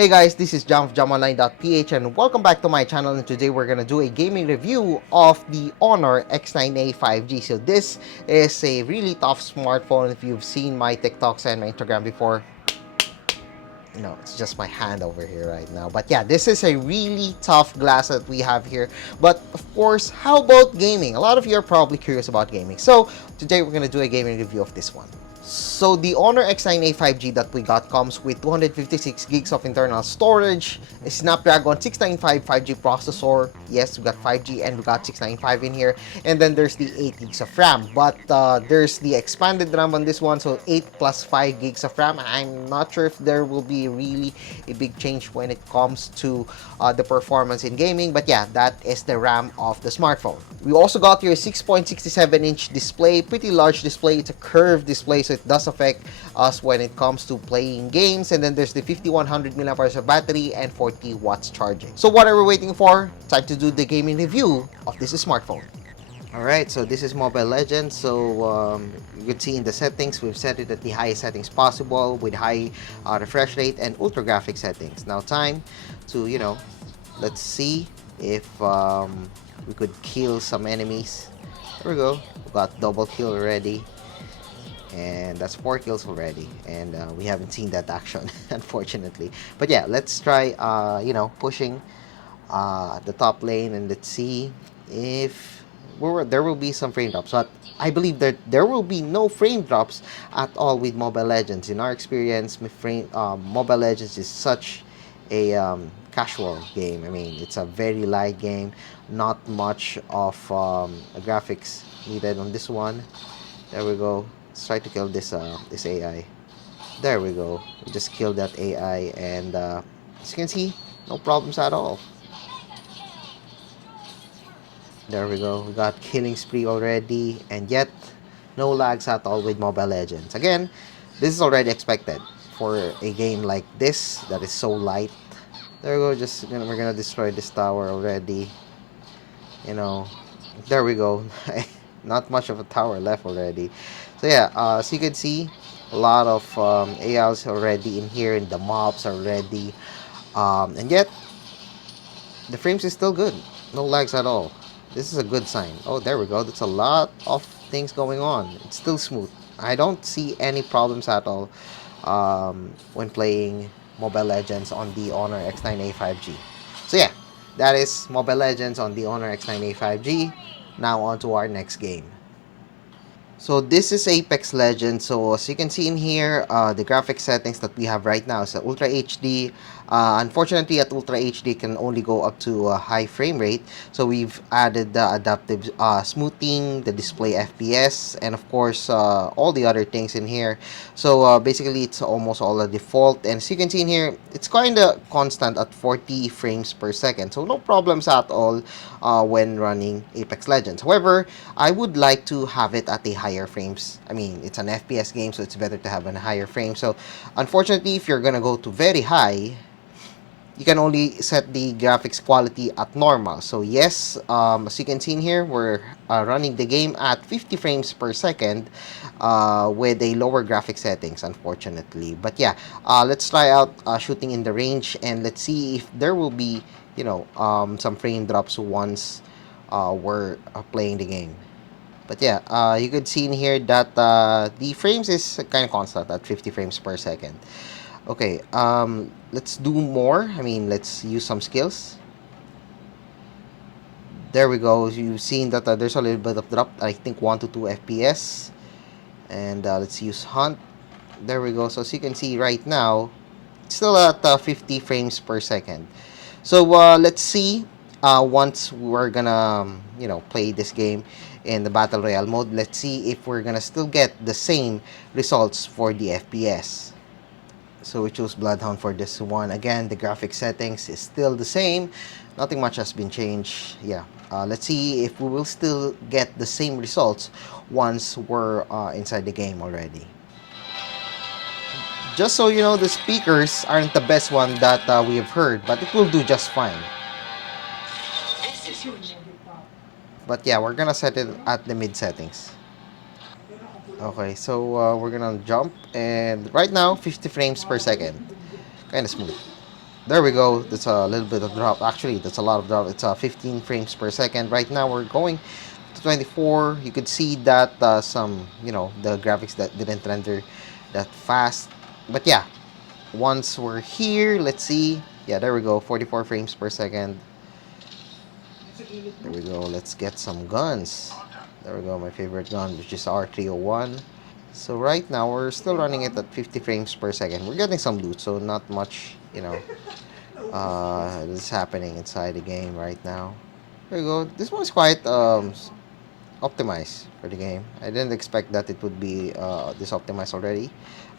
Hey guys, this is Jam of JamOnline.ph and welcome back to my channel, and today we're gonna do a gaming review of the HONOR X9a 5G. So this is a really tough smartphone. If you've seen my TikToks and my Instagram before, no, it's just my hand over here right now. But yeah, this is a really tough glass that we have here. But of course, how about gaming? A lot of you are probably curious about gaming. So today we're gonna do a gaming review of this one. So the HONOR X9a 5G that we got comes with 256 gigs of internal storage, a Snapdragon 695 5G processor. Yes, we got 5G and we got 695 in here. And then there's the 8 gigs of RAM. But there's the expanded RAM on this one, so 8 plus 5 gigs of RAM. I'm not sure if there will be really a big change when it comes to the performance in gaming. But yeah, that is the RAM of the smartphone. We also got here a 6.67-inch display, pretty large display. It's a curved display, so it does affect us when it comes to playing games. And then there's the 5100 mAh of battery and 40 watts charging. So what are we waiting for? Time to do the gaming review of this smartphone. Alright, so this is Mobile Legends. So you can see in the settings, we've set it at the highest settings possible with high refresh rate and ultra graphic settings. Now time to, let's see if we could kill some enemies. There we go. We got double kill already. And that's 4 kills already. And we haven't seen that action, unfortunately. But yeah, let's try, pushing the top lane, and let's see if there will be some frame drops. But I believe that there will be no frame drops at all with Mobile Legends. In our experience, Mobile Legends is such a casual game. I mean, it's a very light game, not much of graphics needed on this one. There we go. Let's try to kill this this AI. There we go. We just killed that AI, and as you can see, no problems at all. There we go. We got killing spree already, and yet no lags at all with Mobile Legends. Again, this is already expected for a game like this that is so light. There we go. We're gonna destroy this tower already. There we go. Not much of a tower left already. So yeah, as you can see, a lot of ALs already in here, and the mobs are ready. And yet the frames is still good. No lags at all. This is a good sign. Oh, there we go. That's a lot of things going on. It's still smooth. I don't see any problems at all when playing Mobile Legends on the HONOR X9a 5G. So yeah, that is Mobile Legends on the HONOR X9a 5G. Now on to our next game. So this is Apex Legends. So as you can see in here, the graphic settings that we have right now is Ultra HD. Unfortunately, at Ultra HD can only go up to a high frame rate. So we've added the adaptive smoothing, the display FPS, and of course all the other things in here. So basically, it's almost all a default. And as you can see in here, it's kind of constant at 40 frames per second. So no problems at all when running Apex Legends. However, I would like to have it at a higher frames. I mean, it's an FPS game, so it's better to have a higher frame. So unfortunately, if you're gonna go to very high, you can only set the graphics quality at normal. So yes, as you can see in here, we're running the game at 50 frames per second with a lower graphic settings, unfortunately. But yeah, let's try out shooting in the range, and let's see if there will be, some frame drops once we're playing the game. But yeah, you could see in here that the frames is kind of constant at 50 frames per second. Okay, let's do more. I mean, let's use some skills. There we go. You've seen that there's a little bit of drop. I think 1 to 2 FPS. And let's use Hunt. There we go. So as you can see right now, it's still at 50 frames per second. So let's see. Once we're gonna, play this game in the Battle Royale mode, let's see if we're gonna still get the same results for the FPS. So we choose Bloodhound for this one. Again, the graphic settings is still the same. Nothing much has been changed. Yeah. Let's see if we will still get the same results once we're inside the game already. Just so you know, the speakers aren't the best one that we have heard, but it will do just fine. But yeah, we're gonna set it at the mid settings. Okay, so we're gonna jump, and right now 50 frames per second, kind of smooth. There we go. That's a little bit of drop. Actually, that's a lot of drop. It's 15 frames per second. Right now, we're going to 24. You could see that some, the graphics that didn't render that fast. But yeah, once we're here, let's see. Yeah, there we go. 44 frames per second. There we go. Let's get some guns. There we go. My favorite gun, which is R301. So right now, we're still running it at 50 frames per second. We're getting some loot, so not much, is happening inside the game right now. There you go. This one's quite optimized for the game. I didn't expect that it would be this optimized already.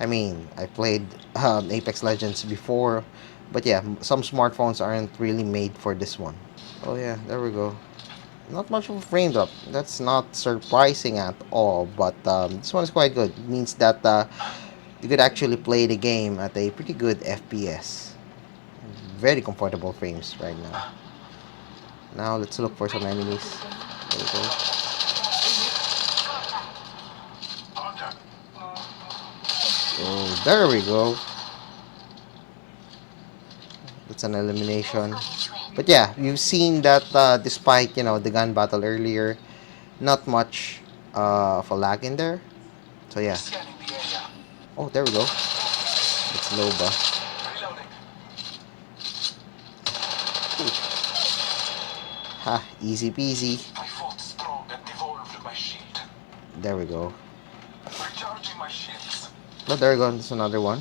I mean, I played Apex Legends before, but yeah, some smartphones aren't really made for this one. Oh yeah, there we go. Not much of a frame drop. That's not surprising at all, but this one is quite good. It means that you could actually play the game at a pretty good FPS. Very comfortable frames right now. Now let's look for some enemies. There we go. Oh, there we go. That's an elimination. But yeah, you've seen that despite, the gun battle earlier, not much of a lag in there. So yeah. Oh, there we go. It's Loba. Ha, easy peasy. There we go. Oh, there we go. There's another one.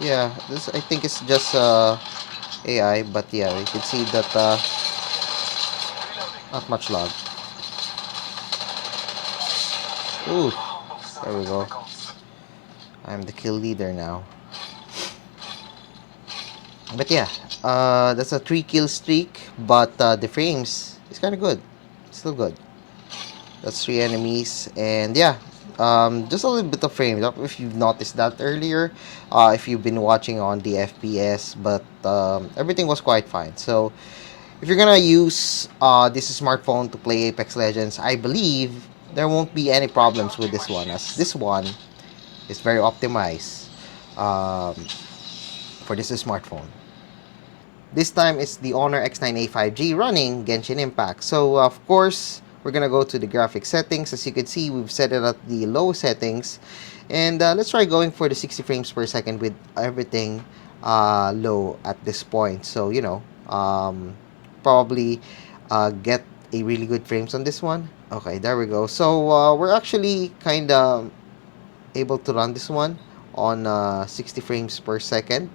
Yeah, this I think it's just AI, but yeah, you can see that not much lag. Ooh, there we go. I'm the kill leader now. But yeah, that's a 3 kill streak, but the frames is kind of good. Still good. That's 3 enemies, and yeah, just a little bit of frame drop if you've noticed that earlier. If you've been watching on the FPS, but everything was quite fine. So if you're gonna use this smartphone to play Apex Legends, I believe there won't be any problems with this one, as this one is very optimized um, for this smartphone. This time it's the HONOR X9a 5G running Genshin Impact. So of course, we're gonna go to the graphic settings. As you can see, we've set it at the low settings. And let's try going for the 60 frames per second with everything low at this point. So, probably get a really good frames on this one. Okay, there we go. So we're actually kind of able to run this one on 60 frames per second.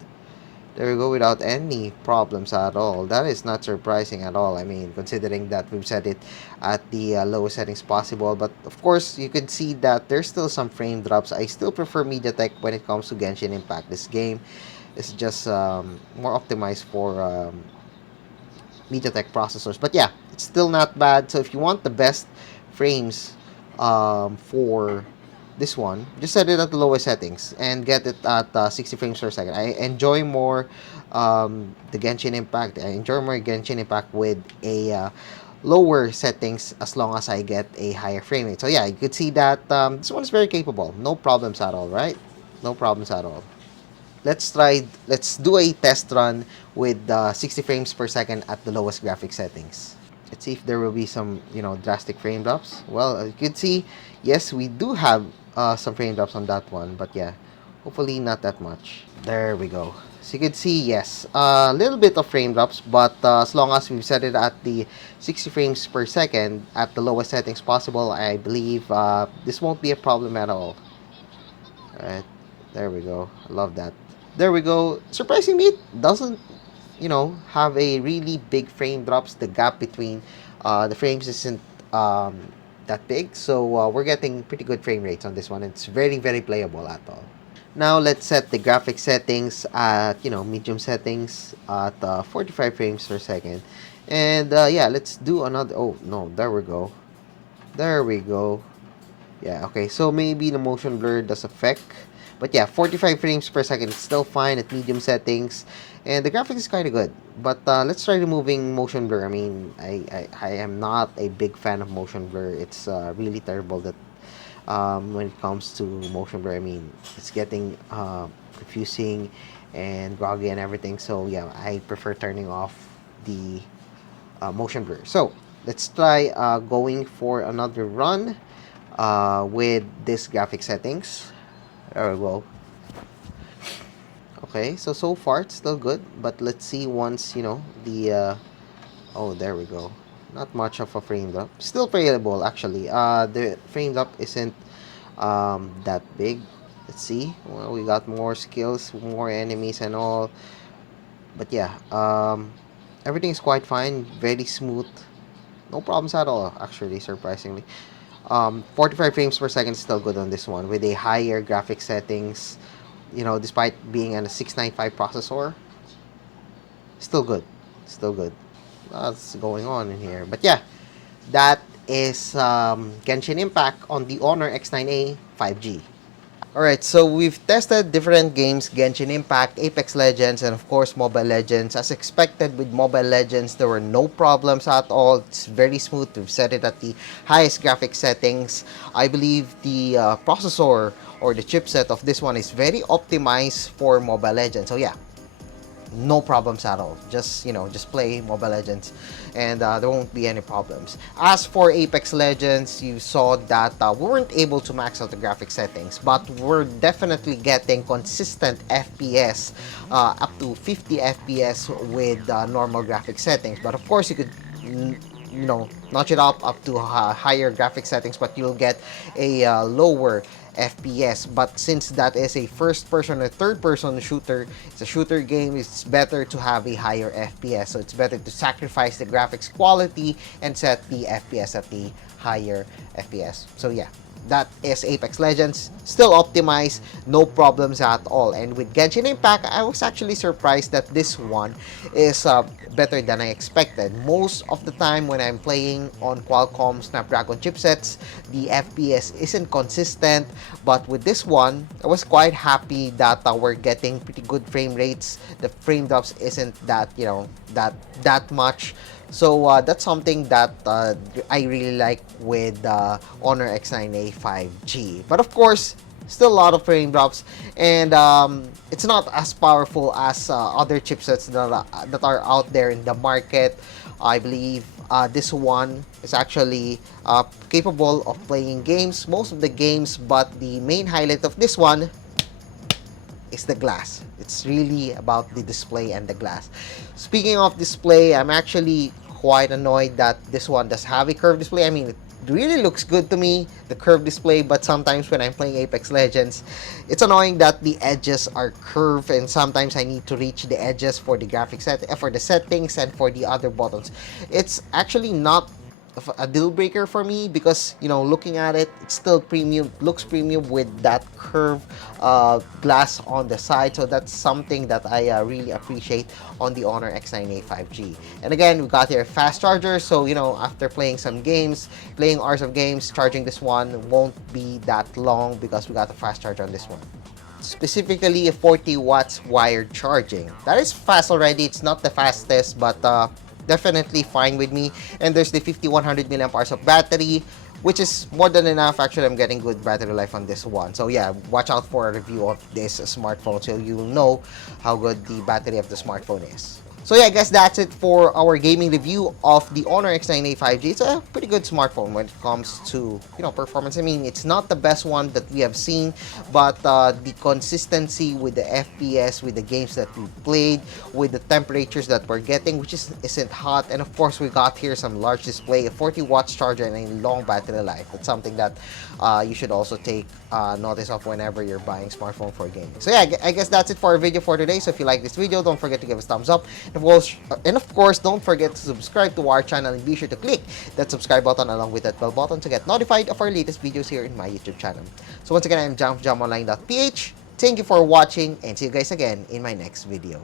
There we go, without any problems at all. That is not surprising at all. I mean, considering that we've set it at the lowest settings possible. But of course, you could see that there's still some frame drops. I still prefer MediaTek when it comes to Genshin Impact. This game is just more optimized for MediaTek processors. But yeah, it's still not bad. So if you want the best frames for this one, just set it at the lowest settings and get it at 60 frames per second. I enjoy more the Genshin Impact. I enjoy more Genshin Impact with a lower settings as long as I get a higher frame rate. So yeah, you could see that this one is very capable. No problems at all, right? No problems at all. Let's do a test run with 60 frames per second at the lowest graphic settings. Let's see if there will be some, drastic frame drops. Well, as you can see, yes, we do have some frame drops on that one, but yeah, hopefully not that much. There we go. So you can see, yes, a little bit of frame drops, but as long as we've set it at the 60 frames per second at the lowest settings possible, I believe this won't be a problem at all. Alright, there we go. I love that. There we go. Surprisingly, it doesn't, have a really big frame drops. The gap between the frames isn't that big. So we're getting pretty good frame rates on this one. It's very, very playable at all. Now let's set the graphic settings at, medium settings at 45 frames per second. And yeah, let's do another. Oh, no, there we go. There we go. Yeah, okay. So maybe the motion blur does affect But yeah, 45 frames per second is still fine at medium settings, and the graphics is kind of good. But let's try removing motion blur. I mean, I am not a big fan of motion blur. It's really terrible that when it comes to motion blur. I mean, it's getting confusing and groggy and everything. So yeah, I prefer turning off the motion blur. So let's try going for another run with this graphic settings. There we go. Okay, so far it's still good, but let's see once, the oh, there we go. Not much of a frame drop. Still playable actually. The frame drop isn't that big. Let's see. Well, we got more skills, more enemies and all. But yeah, everything is quite fine, very smooth. No problems at all actually, surprisingly. 45 frames per second is still good on this one with a higher graphic settings, despite being on a 695 processor. Still good. Still good. What's going on in here? But yeah, that is Genshin Impact on the Honor X9a 5G. Alright, so we've tested different games, Genshin Impact, Apex Legends, and of course Mobile Legends. As expected with Mobile Legends, there were no problems at all. It's very smooth. We've set it at the highest graphic settings. I believe the processor or the chipset of this one is very optimized for Mobile Legends. So yeah, no problems at all. Just play Mobile Legends and there won't be any problems. As for Apex Legends, you saw that we weren't able to max out the graphic settings, but we're definitely getting consistent FPS up to 50 FPS with normal graphic settings. But of course, you could notch it up to higher graphic settings, but you'll get a lower FPS. But since that is a first person or third person shooter, it's a shooter game, it's better to have a higher FPS. So it's better to sacrifice the graphics quality and set the FPS at the higher FPS. So yeah, that is Apex Legends. Still optimized, no problems at all. And with Genshin Impact, I was actually surprised that this one is better than I expected. Most of the time when I'm playing on Qualcomm Snapdragon chipsets, the FPS isn't consistent. But with this one, I was quite happy that we're getting pretty good frame rates. The frame drops isn't that, that much. So that's something that I really like with Honor X9a 5G. But of course, still a lot of frame drops, and it's not as powerful as other chipsets that are out there in the market. I believe this one is actually capable of playing games, most of the games, but the main highlight of this one is the glass. It's really about the display and the glass. Speaking of display, I'm actually quite annoyed that this one does have a curved display. I mean, it really looks good to me, the curved display, but sometimes when I'm playing Apex Legends, it's annoying that the edges are curved, and sometimes I need to reach the edges for the for the settings and for the other buttons. It's actually not a deal breaker for me because looking at it, it's still premium, looks premium with that curved glass on the side. So that's something that I really appreciate on the Honor X9a 5G. And again, we got here fast charger, so after playing some games, playing hours of games, charging this one won't be that long because we got a fast charger on this one. Specifically a 40 watts wired charging. That is fast already. It's not the fastest, but definitely fine with me. And there's the 5100 milliamp hours of battery, which is more than enough. Actually, I'm getting good battery life on this one. So yeah, watch out for a review of this smartphone so you'll know how good the battery of the smartphone is. So yeah, I guess that's it for our gaming review of the Honor X9a 5G. It's a pretty good smartphone when it comes to performance. I mean, it's not the best one that we have seen, but the consistency with the FPS, with the games that we played, with the temperatures that we're getting, which isn't hot, and of course we got here some large display, a 40 watts charger, and a long battery life. That's something that you should also take notice of whenever you're buying smartphone for gaming. So yeah, I guess that's it for our video for today. So if you like this video, don't forget to give us a thumbs up. And of course, don't forget to subscribe to our channel and be sure to click that subscribe button along with that bell button to get notified of our latest videos here in my YouTube channel. So once again, I'm JamFJamOnline.ph. Thank you for watching and see you guys again in my next video.